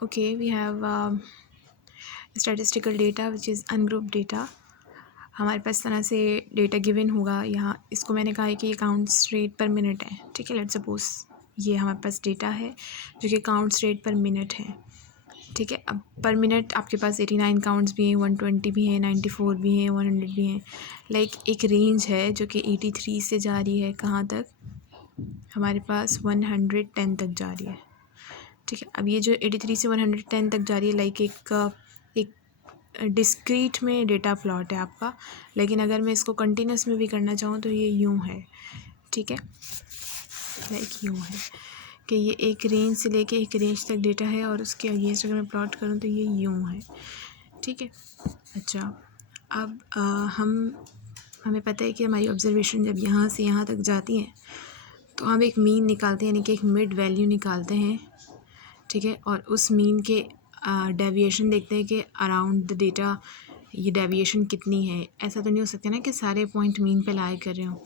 Okay, we have statistical data which is ungrouped data. हमारे पास तरह से डेटा गिवन होगा। यहाँ इसको मैंने कहा है कि ये काउंट्स रेट पर मिनट है, ठीक है। लेट्स सपोज ये हमारे पास डेटा है जो कि काउंट्स रेट पर मिनट है, ठीक है। अब पर मिनट आपके पास 89 काउंट्स भी हैं, 120 भी हैं, 94 भी हैं, 100 भी हैं। लाइक एक रेंज है जो कि 83 से जा रही है कहाँ तक, हमारे पास 110 तक जा रही है, ठीक है। अब ये जो 83 से 110 तक जा रही है, लाइक एक डिस्क्रीट में डेटा प्लॉट है आपका। लेकिन अगर मैं इसको कंटिन्यूस में भी करना चाहूँ तो ये यूँ है, ठीक है। लाइक यूँ है कि ये एक रेंज से लेके एक रेंज तक डेटा है और उसके अगेंस्ट अगर मैं प्लॉट करूँ तो ये यूँ है, ठीक है। अच्छा, अब हमें पता है कि हमारी ऑब्जर्वेशन जब यहाँ से यहाँ तक जाती हैं तो हम एक मीन निकालते हैं, यानी कि एक मिड वैल्यू निकालते हैं, ठीक है। और उस मीन के डेविएशन देखते हैं कि अराउंड द डेटा ये डेविएशन कितनी है। ऐसा तो नहीं हो सकता ना कि सारे पॉइंट मीन पे लाई कर रहे हो,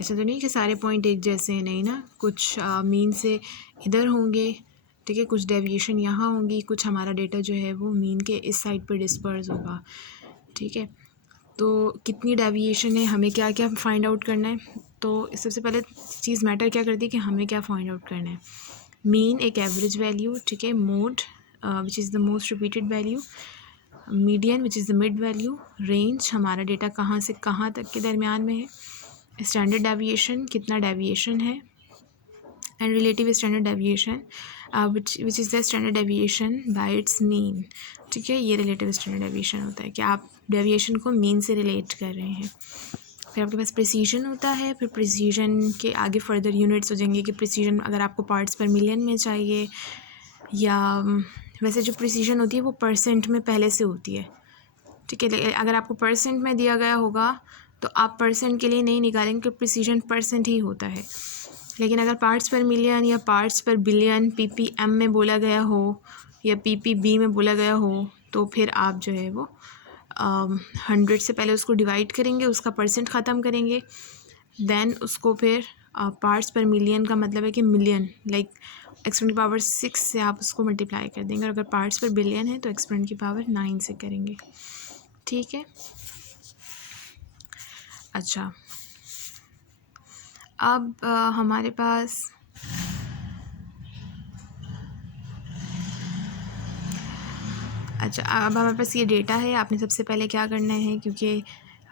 ऐसा तो नहीं कि सारे पॉइंट एक जैसे हैं, नहीं ना। कुछ मीन से इधर होंगे, ठीक है, कुछ डेविएशन यहाँ होंगी, कुछ हमारा डेटा जो है वो मीन के इस साइड पर डिस्पर्स होगा, ठीक है। तो कितनी डेविएशन है, हमें क्या क्या फाइंड आउट करना है। तो सबसे पहले चीज़ मैटर क्या करती है कि हमें क्या फाइंड आउट करना है। मीन एक एवरेज वैल्यू, ठीक है। Mode which is the most repeated value, median which is the mid value, range हमारा डेटा कहाँ से कहाँ तक के दरमियान में है, स्टैंडर्ड डेविएशन कितना डेविएशन है, and relative standard deviation which is the standard deviation bye it's mean, ठीक है। ये रिलेटिव स्टैंडर्ड डेविएशन होता है कि आप डेविएशन को मीन से रिलेट कर रहे हैं। फिर आपके पास प्रिसीजन होता है, फिर प्रिसीजन के आगे फर्दर यूनिट्स हो जाएंगे कि प्रिसीजन अगर आपको पार्ट्स पर मिलियन में चाहिए, या वैसे जो प्रिसीजन होती है वो परसेंट में पहले से होती है, ठीक है। अगर आपको परसेंट में दिया गया होगा तो आप परसेंट के लिए नहीं निकालेंगे क्योंकि प्रिसीजन परसेंट ही होता है। लेकिन अगर पार्ट्स पर मिलियन या पार्ट्स पर बिलियन PPM में बोला गया हो या PPB में बोला गया हो तो फिर आप जो है वो 100 से पहले उसको डिवाइड करेंगे, उसका परसेंट ख़त्म करेंगे, देन उसको फिर पार्ट्स पर मिलियन का मतलब है कि मिलियन, लाइक एक्सपोनेंट की पावर 6 से आप उसको मल्टीप्लाई कर देंगे। और अगर पार्ट्स पर बिलियन है तो एक्सपोनेंट की पावर 9 से करेंगे, ठीक है। अच्छा, अब हमारे पास अब हमारे पास ये डेटा है। आपने सबसे पहले क्या करना है, क्योंकि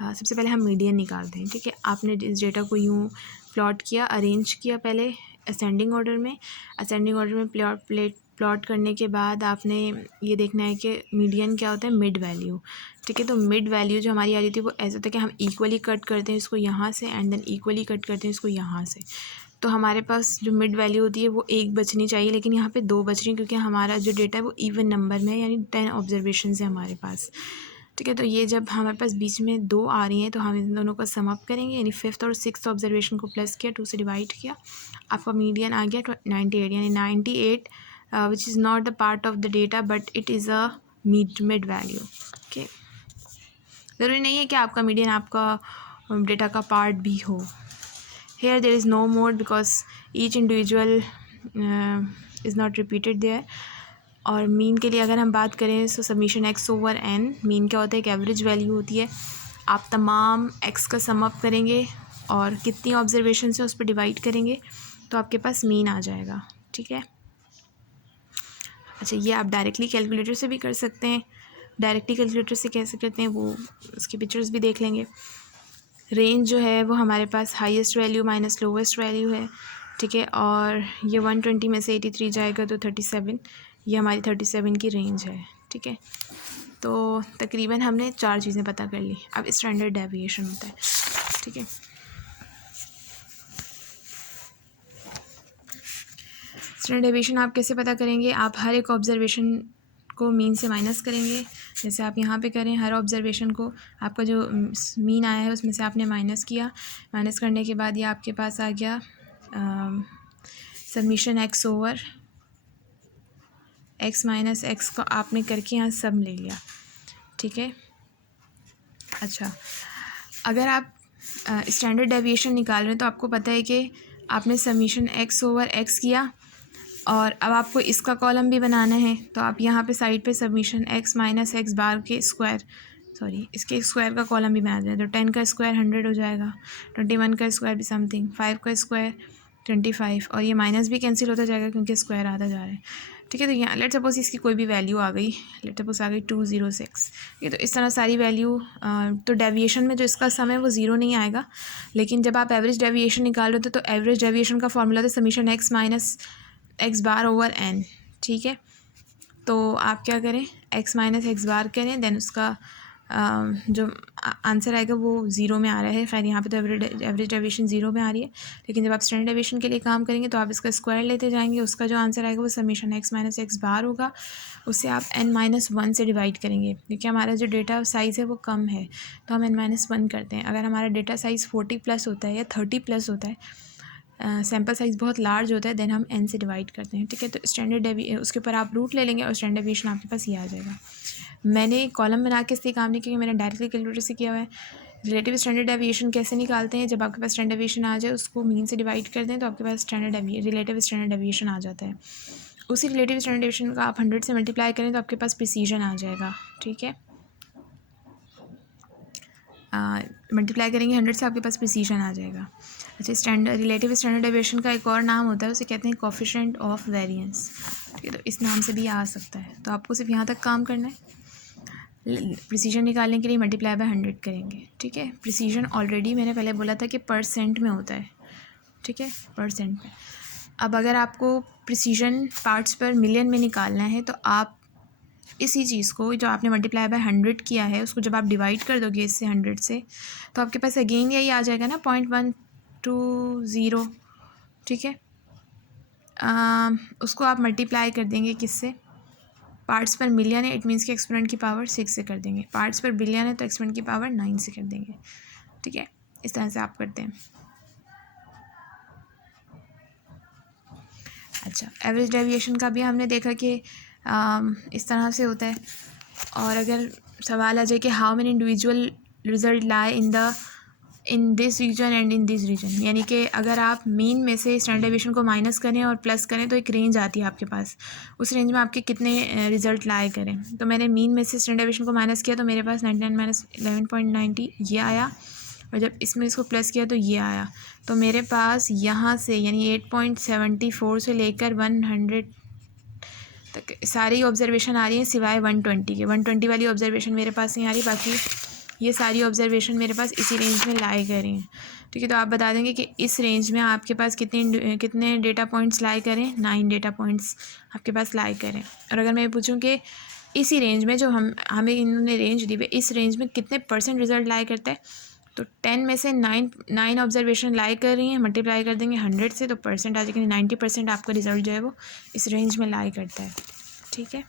सबसे पहले हम मीडियन निकालते हैं, ठीक है। आपने इस डेटा को यूँ प्लॉट किया, अरेंज किया पहले असेंडिंग ऑर्डर में। असेंडिंग ऑर्डर में प्लॉट करने के बाद आपने ये देखना है कि मीडियन क्या होता है, मिड वैल्यू, ठीक है। तो मिड वैल्यू जो हमारी आ रही थी वो ऐसा था कि हम इक्वली कट करते हैं इसको यहाँ से एंड देन इक्वली कट करते हैं इसको यहाँ से। तो हमारे पास जो मिड वैल्यू होती है वो एक बचनी चाहिए, लेकिन यहाँ पे दो बच रही हैं क्योंकि हमारा जो डेटा है वो इवन नंबर में है, यानी 10 ऑब्जर्वेशन है हमारे पास, ठीक है। तो ये जब हमारे पास बीच में दो आ रही हैं तो हम इन दोनों का सम अप करेंगे, यानी 5th और 6th ऑब्जर्वेशन को प्लस किया, 2 से डिवाइड किया, आपका मीडियन आ गया 98, यानी 98 which is not the part of the data but it is a mid value, okay. ज़रूरी नहीं है कि आपका मीडियन आपका डेटा का पार्ट भी हो। Here there is no mode because each individual is not repeated there. और मीन के लिए अगर हम बात करें तो समीशन x/n, मीन क्या होता है, एक एवरेज वैल्यू होती है। आप तमाम x का सम अप करेंगे और कितनी ऑब्जर्वेशन से उस पर डिवाइड करेंगे तो आपके पास मीन आ जाएगा, ठीक है। अच्छा, ये आप डायरेक्टली कैलकुलेटर से भी कर सकते हैं। डायरेक्टली कैलकुलेटर से कैसे करते हैं वो उसकी पिक्चर्स भी देख लेंगे। रेंज जो है वो हमारे पास highest value minus lowest value है, ठीक है। और ये 120 में से 83 जाएगा तो 37, ये हमारी 37 की रेंज है, ठीक है। तो तकरीबन हमने 4 चीज़ें पता कर ली। अब स्टैंडर्ड डेविएशन होता है, ठीक है। स्टैंडर्ड डेविएशन आप कैसे पता करेंगे, आप हर एक ऑब्जर्वेशन को मीन से माइनस करेंगे। जैसे आप यहाँ पे करें, हर ऑब्जर्वेशन को आपका जो मीन आया है उसमें से आपने माइनस किया। माइनस करने के बाद ये आपके पास आ गया सबमिशन x/x माइनस x को आपने करके यहाँ सब ले लिया, ठीक है। अच्छा, अगर आप स्टैंडर्ड डेविएशन निकाल रहे हैं तो आपको पता है कि आपने सबमिशन x/x किया और अब आपको इसका कॉलम भी बनाना है, तो आप यहाँ पे साइड पे सबमिशन x माइनस एक्स बार के स्क्वायर, सॉरी इसके स्क्वायर का कॉलम भी बना दें। तो 10 का स्क्वायर 100 हो जाएगा, 21 का स्क्वायर भी समथिंग, 5 का स्क्वायर 25, और ये माइनस भी कैंसिल होता जाएगा क्योंकि स्क्वायर आता जा रहा है। ठीक है, तो यहाँ लेट सपोज इसकी कोई भी वैल्यू आ गई, लेट सपोज आ गई 206। ठीक है, तो इस तरह सारी वैल्यू, तो डेविएशन में जो इसका सम है वो ज़ीरो नहीं आएगा, लेकिन जब आप एवरेज डेविएशन निकाल रहे थे तो एवरेज डेविएशन का फॉर्मूला था समीशन x माइनस एक्स बार ओवर n। ठीक है, तो आप क्या करें, x माइनस एक्स बार करें, देन उसका जो आंसर आएगा वो ज़ीरो में आ रहा है। खैर यहाँ पे तो एवरेज डेविएशन ज़ीरो में आ रही है, लेकिन जब आप स्टैंडर्ड डेविएशन के लिए काम करेंगे तो आप इसका स्क्वायर लेते जाएंगे, उसका जो आंसर आएगा वो समीशन x माइनस एक्स बार होगा, उससे आप n-1 से डिवाइड करेंगे, क्योंकि हमारा जो डेटा साइज़ है वो कम है तो हम n-1 करते हैं। अगर हमारा डेटा साइज़ 40+ होता है या 30+ होता है, सैम्पल साइज़ बहुत लार्ज होता है, देन हम n से डिवाइड करते हैं। ठीक है, तो स्टैंडर्ड उसके ऊपर आप रूट ले लेंगे और स्टैंडर्ड डेविएशन आपके पास ये आ जाएगा। मैंने कॉलम बना के इसलिए काम नहीं किया, मैंने डायरेक्टली कैलकुलेटर से किया हुआ है। रिलेटिव स्टैंडर्ड डेविएशन कैसे निकालते हैं, जब आपके पास स्टैंडर्ड डेविएशन आ जाए उसको मीन से डिवाइड कर दें तो आपके पास रिलेटिव स्टैंडर्ड डेविएशन आ जाता है। उसी रिलेटिव स्टैंडर्ड डेविएशन का आप 100 से मल्टीप्लाई करें तो आपके पास प्रिसीजन आ जाएगा। ठीक है, मल्टीप्लाई करेंगे 100 से, आपके पास प्रिसीजन आ जाएगा। अच्छा, रिलेटिव स्टैंडर्ड डेविएशन का एक और नाम होता है, उसे कहते हैं कोफिशिएंट ऑफ वेरिएंस। ठीक है, तो इस नाम से भी आ सकता है। तो आपको सिर्फ यहाँ तक काम करना है, प्रिसीजन निकालने के लिए मल्टीप्लाई बाय 100 करेंगे। ठीक है, प्रिसीजन ऑलरेडी मैंने पहले बोला था कि परसेंट में होता है। ठीक है, परसेंट में। अब अगर आपको प्रिसीजन पार्ट्स पर मिलियन में निकालना है तो आप इसी चीज़ को जो आपने मल्टीप्लाई बाय 100 किया है उसको जब आप डिवाइड कर दोगे इससे 100 से, तो आपके पास अगेन यही आ जाएगा ना 0.120। ठीक है, उसको आप मल्टीप्लाई कर देंगे किससे, पार्ट्स पर मिलियन है, इट मीन्स कि एक्सपोनेंट की पावर 6 से कर देंगे, पार्ट्स पर बिलियन है तो एक्सपोनेंट की पावर 9 से कर देंगे। ठीक है, इस तरह से आप करते हैं। अच्छा, एवरेज डेविएशन का भी हमने देखा कि इस तरह से होता है। और अगर सवाल आ जाए कि how many individual result lie in this region and in this region, यानी कि अगर आप मीन में से स्टैंडर्ड डेविएशन को माइनस करें और प्लस करें तो एक रेंज आती है आपके पास, उस रेंज में आपके कितने रिजल्ट लाई करें। तो मैंने मीन में से स्टैंडर्ड डेविएशन को माइनस किया तो मेरे पास 99 माइनस 11.90 ये आया, और जब इसमें इसको प्लस किया तो ये आया। तो मेरे पास यहाँ से यानी 8.74 से लेकर 100 तक सारी ऑब्जर्वेशन आ रही है सिवाय 120 के। 120 वाली ऑब्जर्वेशन मेरे पास नहीं आ रही, बाकी ये सारी ऑब्जर्वेशन मेरे पास इसी रेंज में लाई कर रही हैं। ठीक है, तो आप बता देंगे कि इस रेंज में आपके पास कितने डेटा पॉइंट्स लाई करें, 9 डेटा पॉइंट्स आपके पास लाई करें। और अगर मैं पूछूं कि इसी रेंज में जो हमें इन्होंने रेंज दी है, इस रेंज में कितने % रिजल्ट लाई करता है, तो 10 में से 9 ऑब्जर्वेशन लाई कर रही हैं, मल्टीप्लाई कर देंगे 100 से तो % आ जाएगा, 90% आपका रिजल्ट जो है वो इस रेंज में लाई करता है। ठीक है।